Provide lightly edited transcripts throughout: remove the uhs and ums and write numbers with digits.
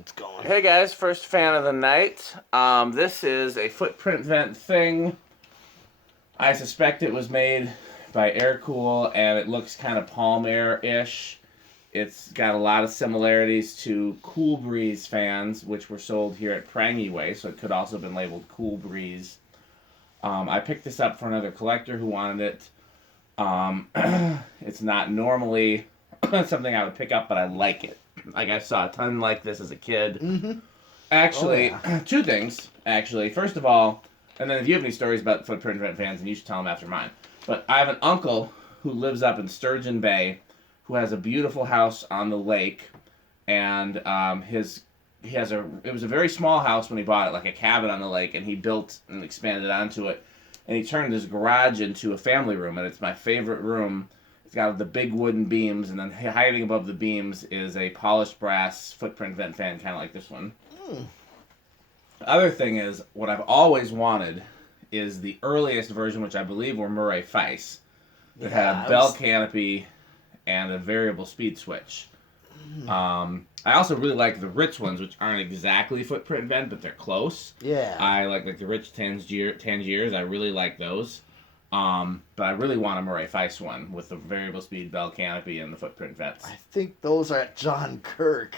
It's going. Hey guys, first fan of the night. This is a footprint vent thing. I suspect it was made by Aircool, and it looks kind of Palm Air-ish. It's got a lot of similarities to Cool Breeze fans, which were sold here at Prangieway, so it could also have been labeled Cool Breeze. I picked this up for another collector who wanted it. It's not normally something I would pick up, but I like it. Like, I saw a ton like this as a kid. Mm-hmm. Actually, Oh, yeah. two things, actually. First of all, and then if you have any stories about footprint vent fans, and you should tell them after mine. But I have an uncle who lives up in Sturgeon Bay who has a beautiful house on the lake, and it was a very small house when he bought it, like a cabin on the lake, and he built and expanded onto it, and he turned his garage into a family room, and it's my favorite room. It's got the big wooden beams, and then hiding above the beams is a polished brass footprint vent fan, kind of like this one. Mm. The other thing is, what I've always wanted is the earliest version, which I believe were Murray Feiss, that had a bell canopy and a variable speed switch. I also really like the Rich ones, which aren't exactly footprint vent, but they're close. Yeah. I like the Rich Tangiers. I really like those. But I really want a Murray Feiss one with the variable speed bell canopy and the footprint vents. I think those are at John Kirk.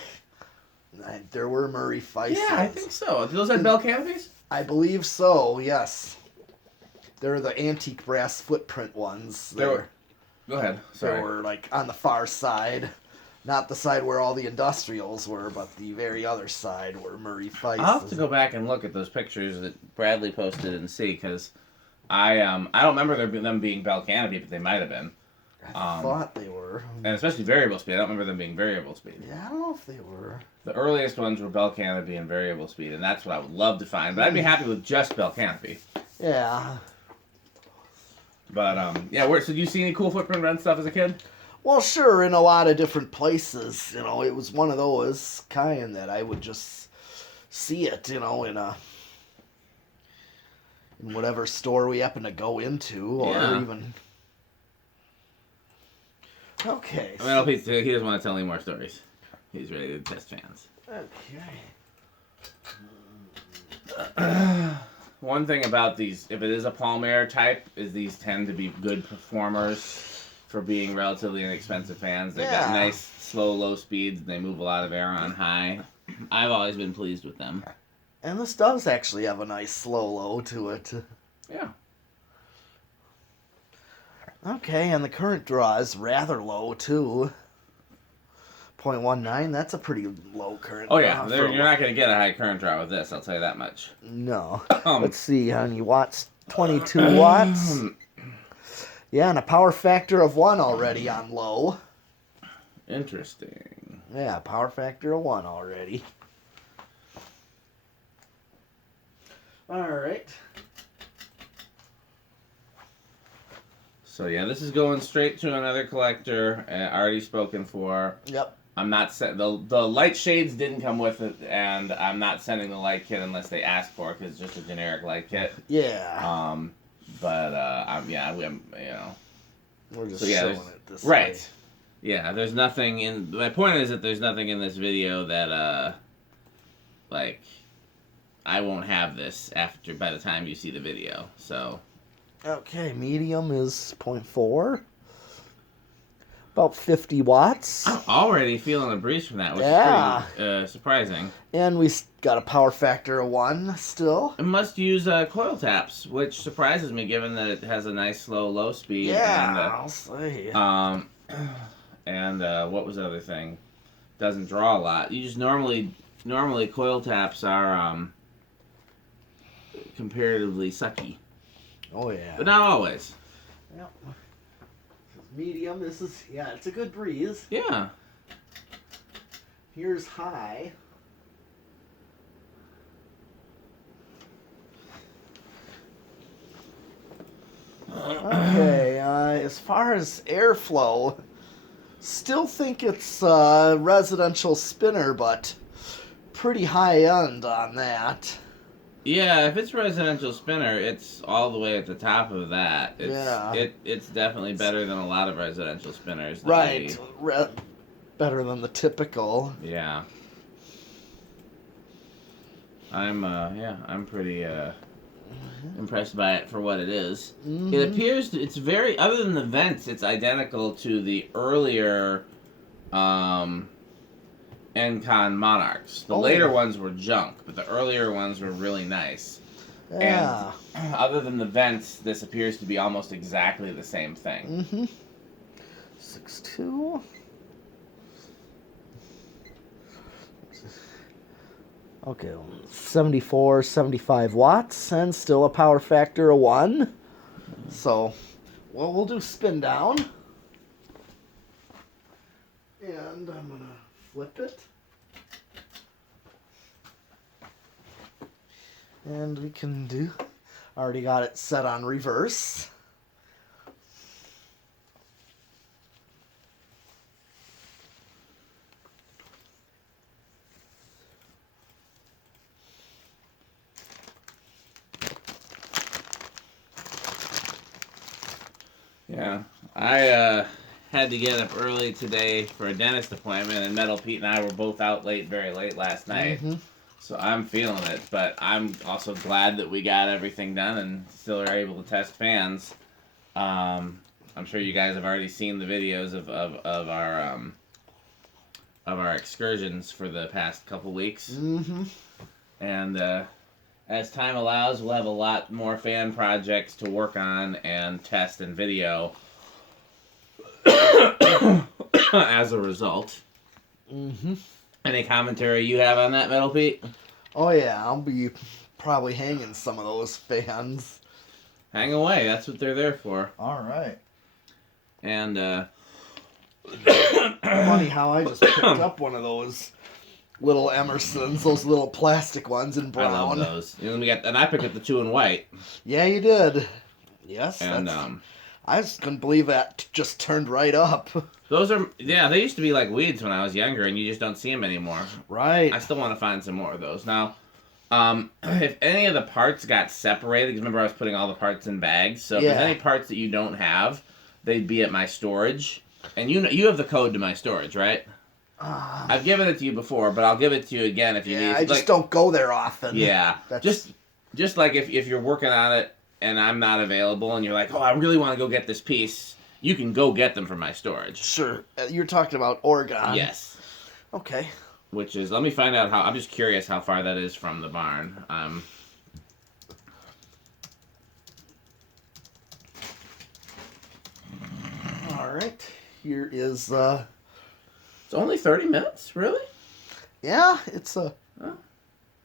There were Murray Feiss. Yeah, I think so. Do those have bell canopies? I believe so, yes. They're the antique brass footprint ones. Go ahead. Sorry. They were like on the far side. Not the side where all the industrials were, but the very other side where Murray Feiss. I'll have to go back and look at those pictures that Bradley posted and see, because I don't remember them being bell canopy, but they might have been. I thought they were. And especially variable speed. I don't remember them being variable speed. Yeah, I don't know if they were. The earliest ones were bell canopy and variable speed, and that's what I would love to find. But I'd be happy with just bell canopy. Yeah. But, yeah, so did you see any cool footprint vent stuff as a kid? Well, sure, in a lot of different places. You know, it was one of those kind that I would just see it, you know, in whatever store we happen to go into, or even. Okay. I mean, he doesn't want to tell any more stories. He's ready to test fans. Okay. One thing about these, if it is a Palm Air type, is these tend to be good performers for being relatively inexpensive fans. They've got nice, slow, low speeds, and they move a lot of air on high. I've always been pleased with them. And this does actually have a nice slow low to it. Yeah. Okay, and the current draw is rather low, too. 0.19, that's a pretty low current draw. Oh, yeah. You're not going to get a high current draw with this, I'll tell you that much. No. Let's see, how many watts? 22 watts. Yeah, and a power factor of 1 already on low. Interesting. Yeah, power factor of 1 already. Alright. So, yeah, this is going straight to another collector, already spoken for. Yep. I'm not the light shades didn't come with it, and I'm not sending the light kit unless they ask for it, because it's just a generic light kit. Yeah. But I'm we're just showing it this way. Right. Yeah, there's nothing in. My point is that there's nothing in this video that like, I won't have this by the time you see the video. So. Okay, medium is 0.4. About 50 watts. I'm already feeling a breeze from that, which is pretty surprising. And we got a power factor of 1 still. It must use coil taps, which surprises me given that it has a nice slow low speed. Yeah, I'll say. And what was the other thing? Doesn't draw a lot. You just normally coil taps are comparatively sucky. Oh yeah. But not always. Yep. Medium, it's a good breeze. Yeah. Here's high. Okay, as far as airflow, still think it's a residential spinner, but pretty high end on that. Yeah, if it's residential spinner, it's all the way at the top of that. It's definitely better than a lot of residential spinners. Right. Better than the typical. Yeah. I'm pretty impressed by it for what it is. Mm-hmm. It appears it's very, other than the vents, it's identical to the earlier Encon Monarchs. The later ones were junk, but the earlier ones were really nice. Yeah. And other than the vents, this appears to be almost exactly the same thing. Mm-hmm. 6.2. Okay, 74, 75 watts, and still a power factor of 1. So, well, we'll do spin down. And I'm going to flip it. And we can do, already got it set on reverse. Yeah, I had to get up early today for a dentist appointment, and Metal Pete and I were both out late, very late last night. Mm-hmm. So I'm feeling it, but I'm also glad that we got everything done and still are able to test fans. I'm sure you guys have already seen the videos of our excursions for the past couple weeks. Mm-hmm. And as time allows, we'll have a lot more fan projects to work on and test and video as a result. Mm-hmm. Any commentary you have on that, Metal Pete? Oh yeah, I'll be probably hanging some of those fans. Hang away, that's what they're there for. All right. And funny how I just picked up one of those little Emersons, those little plastic ones in brown. I love those. And I picked up the 2 in white. Yeah, you did. Yes. And I just couldn't believe that just turned right up. Those are, they used to be like weeds when I was younger, and you just don't see them anymore. Right. I still want to find some more of those. Now, if any of the parts got separated, because remember I was putting all the parts in bags, so if there's any parts that you don't have, they'd be at my storage. And you have the code to my storage, right? I've given it to you before, but I'll give it to you again if you need. I just don't go there often. Yeah, just like if you're working on it and I'm not available, and you're like, oh, I really want to go get this piece, you can go get them from my storage. Sure. You're talking about Oregon. Yes. Okay. Which is, let me find out how. I'm just curious how far that is from the barn. All right. Here is. It's only 30 minutes, really? Yeah, it's a. Oh,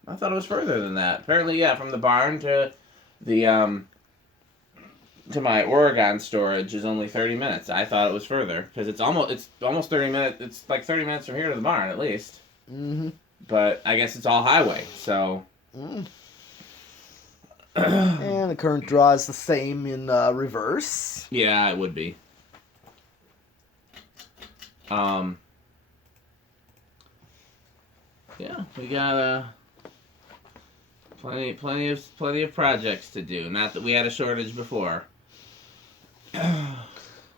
I thought it was further than that. Apparently, yeah, from the barn to the to my Oregon storage is only 30 minutes. I thought it was further because it's almost 30 minutes. It's like 30 minutes from here to the barn at least. Mm-hmm. But I guess it's all highway, so. Mm. And the current draw is the same in reverse. Yeah, it would be. Yeah, we got plenty of projects to do. Not that we had a shortage before.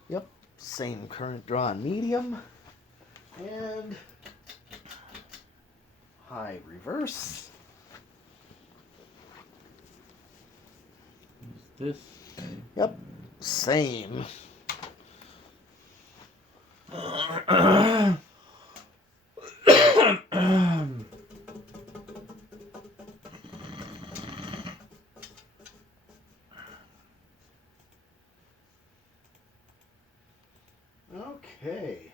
Yep, same current draw on medium and high reverse. This. Yep, same. Okay.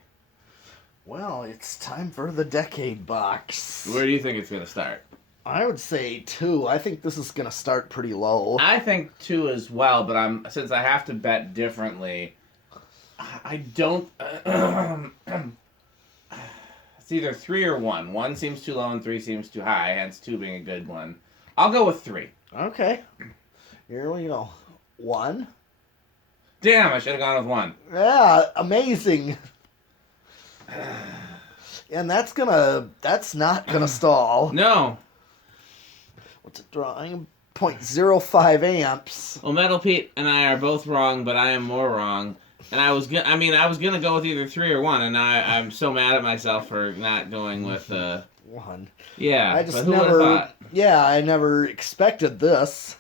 Well, it's time for the decade box. Where do you think it's going to start? I would say 2. I think this is going to start pretty low. I think 2 as well, but since I have to bet differently, I don't. It's either 3 or 1. 1 seems too low and 3 seems too high, hence 2 being a good one. I'll go with 3. Okay. Here we go. 1. Damn, I should have gone with 1. Yeah, amazing. And that's not gonna stall. No. What's it drawing? 0.05 amps. Well, Metal Pete and I are both wrong, but I am more wrong. And I was gonna go with either 3 or 1, and I'm so mad at myself for not going with 1. Yeah, I just but who would have thought? Yeah, I never expected this.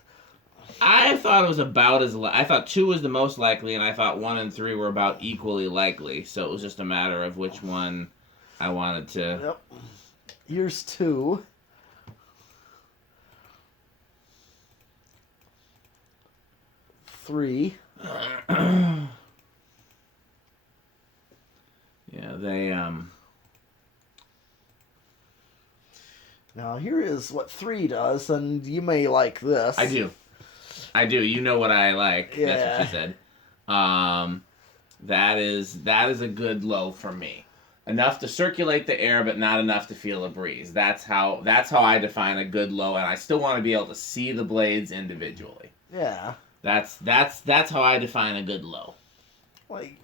I thought it was about as I thought 2 was the most likely, and I thought 1 and 3 were about equally likely. So it was just a matter of which one I wanted to. Yep. Here's 2. 3. Yeah, they Now here is what 3 does, and you may like this. I do. You know what I like. Yeah. That's what she said. That is a good low for me. Enough to circulate the air, but not enough to feel a breeze. That's how I define a good low, and I still want to be able to see the blades individually. Yeah. That's how I define a good low.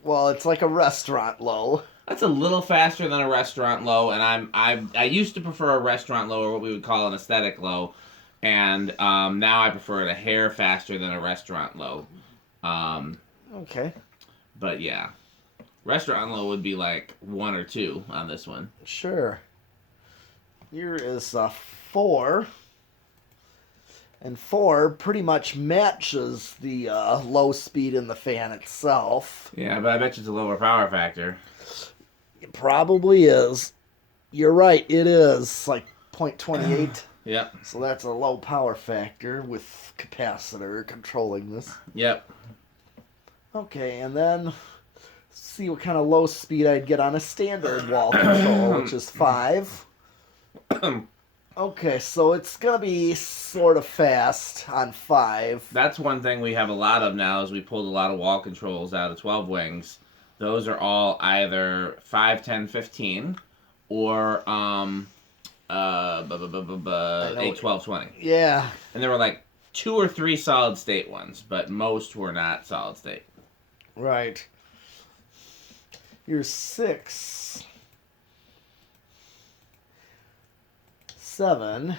Well, it's like a restaurant low. That's a little faster than a restaurant low, and I used to prefer a restaurant low, or what we would call an aesthetic low, and now I prefer it a hair faster than a restaurant low. Okay. But yeah, restaurant low would be like 1 or 2 on this one. Sure. Here is a 4. And 4 pretty much matches the low speed in the fan itself. Yeah, but I bet you it's a lower power factor. It probably is. You're right, it is like 0.28. Yep. So that's a low power factor with capacitor controlling this. Yep. Okay, and then see what kind of low speed I'd get on a standard wall control, which is 5. Okay, so it's going to be sort of fast on 5. That's one thing we have a lot of now is we pulled a lot of wall controls out of 12 wings. Those are all either 5, 10, 15 or 8, 12, 20. Yeah. And there were like 2 or 3 solid state ones, but most were not solid state. Right. Here's 6. 7.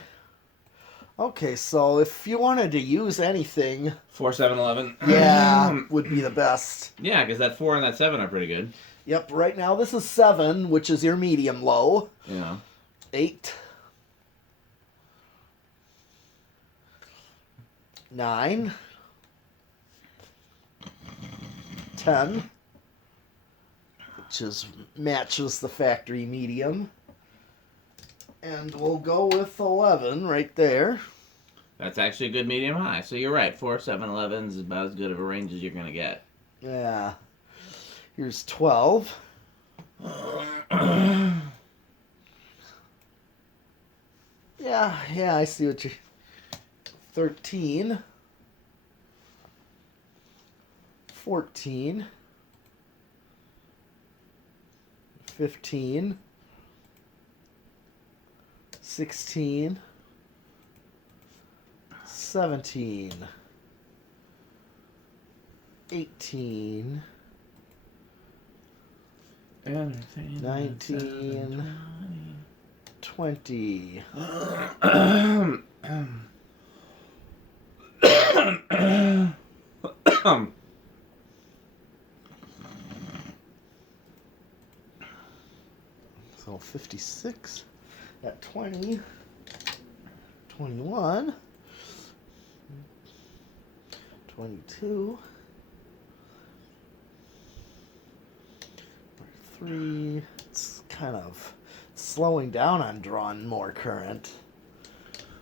Okay, so if you wanted to use anything, 4, 7, 11. yeah, would be the best. Yeah, because that 4 and that 7 are pretty good. Yep, right now this is 7, which is your medium low. Yeah. 8. 9. 10. Which matches the factory medium. And we'll go with 11 right there. That's actually a good medium high. So you're right. 4, 7, 11 is about as good of a range as you're going to get. Yeah. Here's 12. Yeah, I see what you... 13. 14. 15. 16, 17, 18, 19, 20. So 56. At 20, 21, 22, 3. It's kind of slowing down on drawing more current.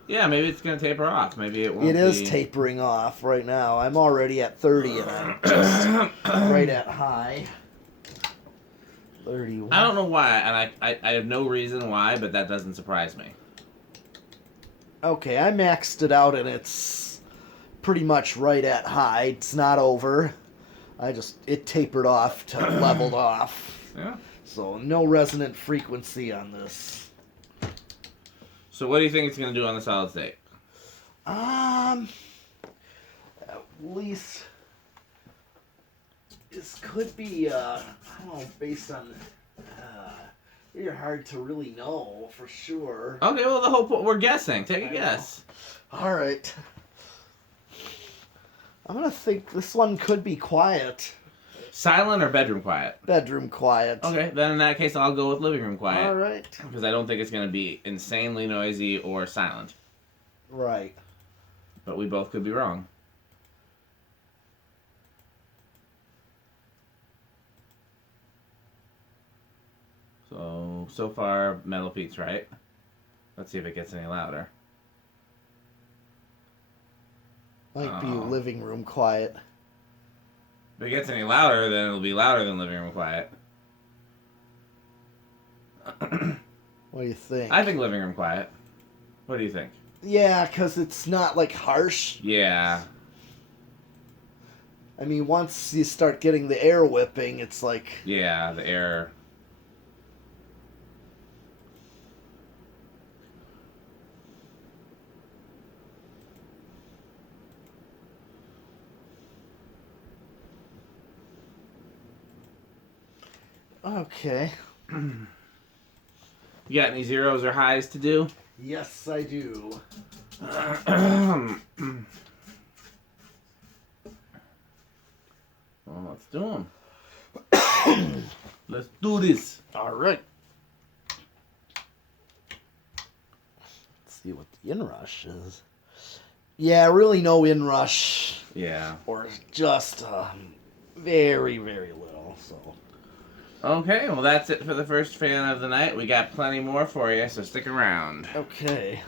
Yeah, maybe it's going to taper off. Maybe it won't. It is tapering off right now. I'm already at 30 and I'm just right at high. 31. I don't know why, and I have no reason why, but that doesn't surprise me. Okay, I maxed it out and it's pretty much right at high. It's not over. It tapered off to leveled off. Yeah. So no resonant frequency on this. So what do you think it's going to do on the solid state? At least this could be, I don't know, based on, you're hard to really know for sure. Okay, well, the whole point, we're guessing. Take a guess. All right. I'm going to think this one could be quiet. Silent or bedroom quiet? Bedroom quiet. Okay, then in that case, I'll go with living room quiet. All right. Because I don't think it's going to be insanely noisy or silent. Right. But we both could be wrong. So far, Metal Pete's right. Let's see if it gets any louder. Might be Oh. living room quiet. If it gets any louder, then it'll be louder than living room quiet. What do you think? I think living room quiet. What do you think? Yeah, because it's not like harsh. Yeah. I mean, once you start getting the air whipping, it's like. Yeah, the air. Okay. You got any zeros or highs to do? Yes, I do. Well, let's do them. Let's do this. All right. Let's see what the inrush is. Yeah, really no inrush. Yeah. Or just very, very little. So. Okay, well that's it for the first fan of the night. We got plenty more for you, so stick around. Okay.